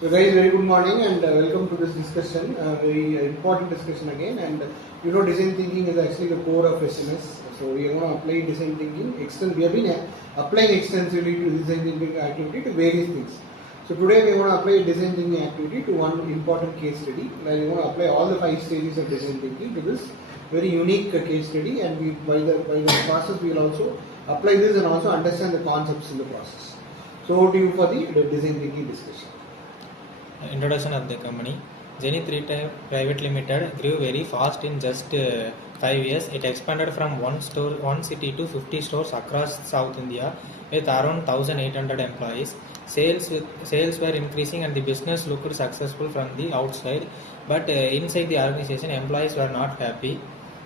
So guys, very good morning and welcome to this discussion, very important discussion again. And design thinking is actually the core of SNS. So we are going to apply design thinking. We have been applying extensively to design thinking activity to various things. So today we are going to apply design thinking activity to one important case study, where we are going to apply all the 5 stages of design thinking to this very unique case study. And by the process we will also apply this and also understand the concepts in the process. So over to you for the design thinking discussion. Introduction of the company. Zenith Retail Pvt Limited grew very fast in just 5 years. It expanded from one city to 50 stores across South India with around 1,800 employees. Sales were increasing and the business looked successful from the outside, but inside the organization, employees were not happy.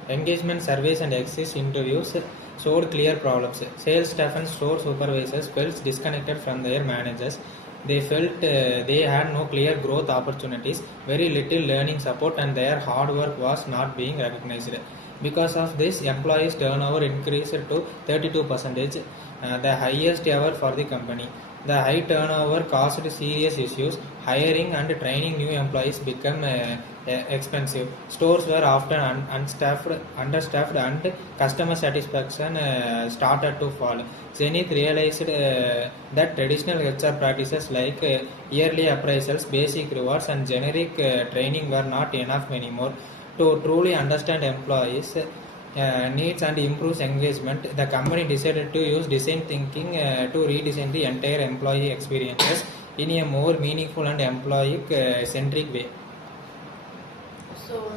Engagement surveys and exit interviews showed clear problems. Sales staff and store supervisors felt disconnected from their managers. They felt they had no clear growth opportunities, very little learning support, and their hard work was not being recognized. Because of this, employees' turnover increased to 32%, the highest ever for the company. The high turnover caused serious issues. Hiring and training new employees became expensive. Stores were often understaffed, and customer satisfaction started to fall. Zenith realized that traditional HR practices like yearly appraisals, basic rewards, and generic training were not enough anymore. To truly understand employees' needs and improves engagement, the company decided to use design thinking to redesign the entire employee experiences in a more meaningful and employee-centric way. So,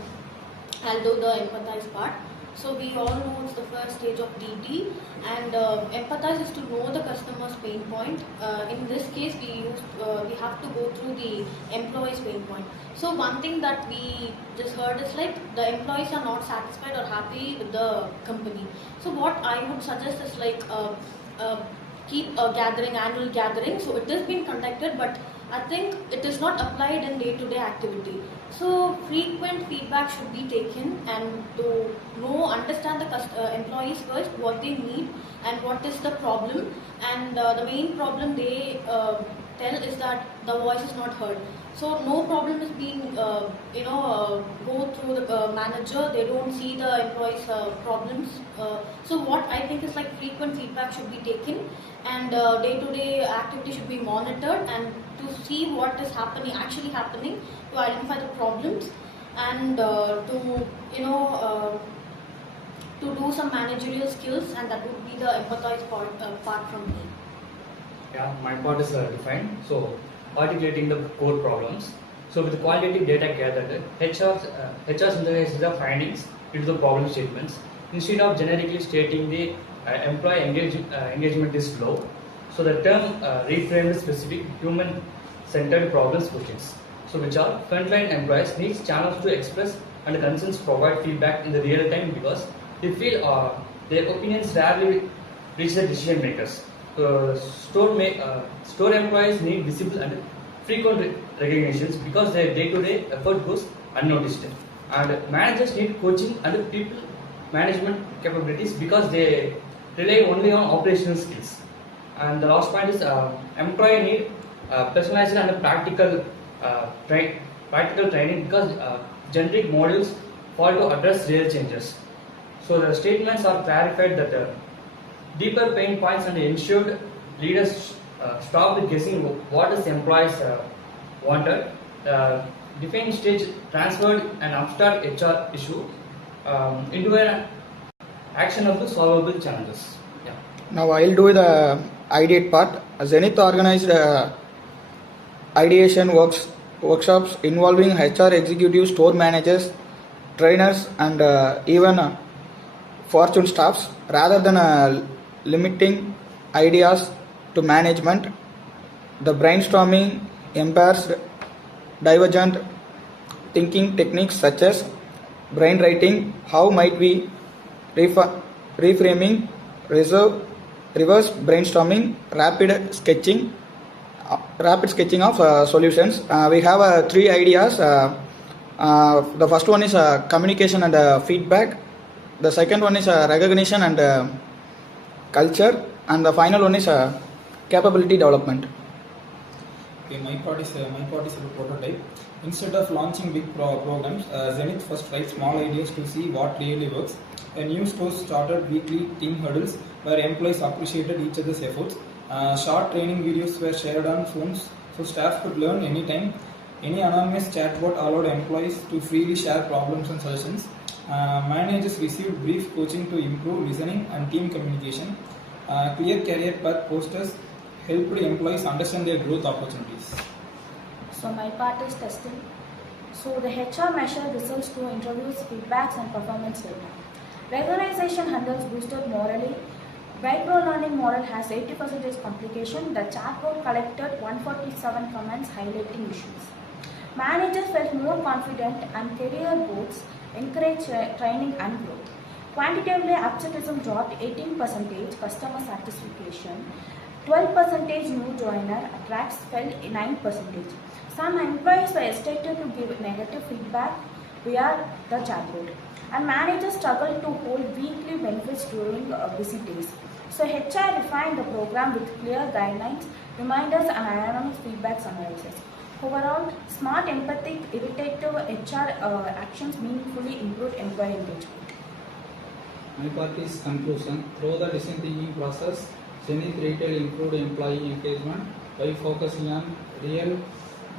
I'll do the empathize part. So, we all know it's the first stage of DT, and empathize is to know the customer's pain point. In this case, we have to go through the employee's pain point. So, one thing that we just heard is like the employees are not satisfied or happy with the company. So, what I would suggest is like keep a annual gathering. So, it is being conducted, but I think it is not applied in day-to-day activity. So frequent feedback should be taken, and to understand the employees first, what they need and what is the problem. And the main problem they tell is that the voice is not heard. So no problem is being go through the manager. They don't see the employees' problems. So what I think is like frequent feedback should be taken, and day-to-day activity should be monitored, and to see what is actually happening, to identify the problems, and to do some managerial skills, and that would be the empathize part from me. Yeah, my part is defined. So, articulating the core problems. So, with the qualitative data gathered, HR synthesizes the findings into the problem statements. Instead of generically stating the employee engagement is low, so the term reframed specific human-centered problems questions. So, which are frontline employees needs channels to express and concerns provide feedback in the real time because they feel their opinions rarely reach the decision makers. Store employees need visible and frequent recognitions because their day-to-day effort goes unnoticed. And managers need coaching and people management capabilities because they rely only on operational skills. And the last point is employee need personalized and practical training because generic modules fail to address real changes. So the statements are clarified that deeper pain points and ensured leaders stop guessing what is employees wanted. Defined stage transferred an abstract HR issue into an actionable solvable challenges. Yeah. Now I'll do the ideate part. Zenith organized ideation workshops involving HR executives, store managers, trainers, and even fortune staffs. Rather than limiting ideas to management, the brainstorming empowers divergent thinking techniques such as brainwriting, how might we reframing, reverse brainstorming, rapid sketching of solutions. We have 3 ideas. The first one is communication and feedback. The second one is recognition and culture, and the final one is capability development. Okay, my part is a prototype. Instead of launching big programs, Zenith first tried small ideas to see what really works. A new store started weekly team huddles where employees appreciated each other's efforts. Short training videos were shared on phones so staff could learn anytime. Any anonymous chatbot allowed employees to freely share problems and suggestions. Managers received brief coaching to improve listening and team communication. Clear career path posters helped employees understand their growth opportunities. So my part is testing. So the HR measured results through interviews, feedbacks and performance data. Recognition handles boosted morally. Micro-learning model has 80% complication. The chatbot collected 147 comments highlighting issues. Managers felt more confident and career boards encouraged training and growth. Quantitatively, absenteeism dropped 18%, customer satisfaction, 12% new joiner, attracts fell 9%. Some employees were hesitant to give negative feedback via the chatbot. And managers struggled to hold weekly benefits during busy days. So HR refined the program with clear guidelines, reminders and anonymous feedback summarizes. Overall, smart, empathic, irritative HR actions meaningfully improved employee engagement. My part is conclusion. Through the design thinking process, Zenith Retail improved employee engagement by focusing on real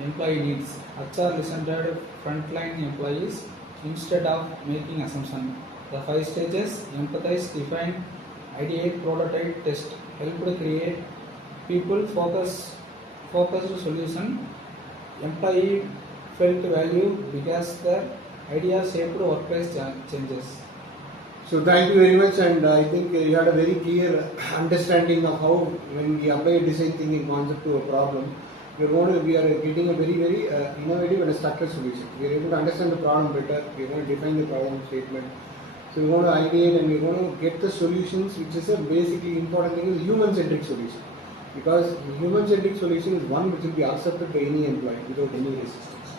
employee needs. HR listened to frontline employees instead of making assumptions. The 5 stages: empathize, define, ideate, prototype, test helped create people-focused solution. Employee felt value because the idea shaped workplace changes. So thank you very much, and I think you had a very clear understanding of how when we apply a design thinking concept to a problem, we are getting a very innovative and a structured solution. We are able to understand the problem better. We are going to define the problem statement. So we want to ideate and we want to get the solutions, which is a basically important thing is human-centric solution. Because human-centric solution is one which will be accepted by any employee without any resistance.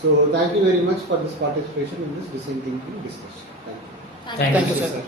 So thank you very much for this participation in this design thinking discussion. Thank you. Thank you, sir.